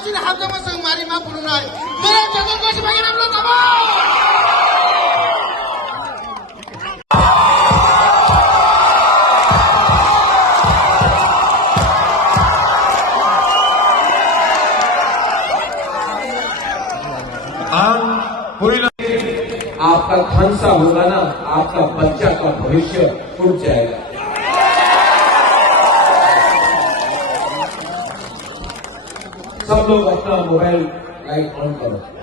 Asin hamda masang mari ma pununai. Mera jago ko sebagai namlo kamo. आपका खानसा होगा ना, आपका बच्चा का भविष्य उठ जाएगा। सब लोग अपना मोबाइल लाइट ऑन करो।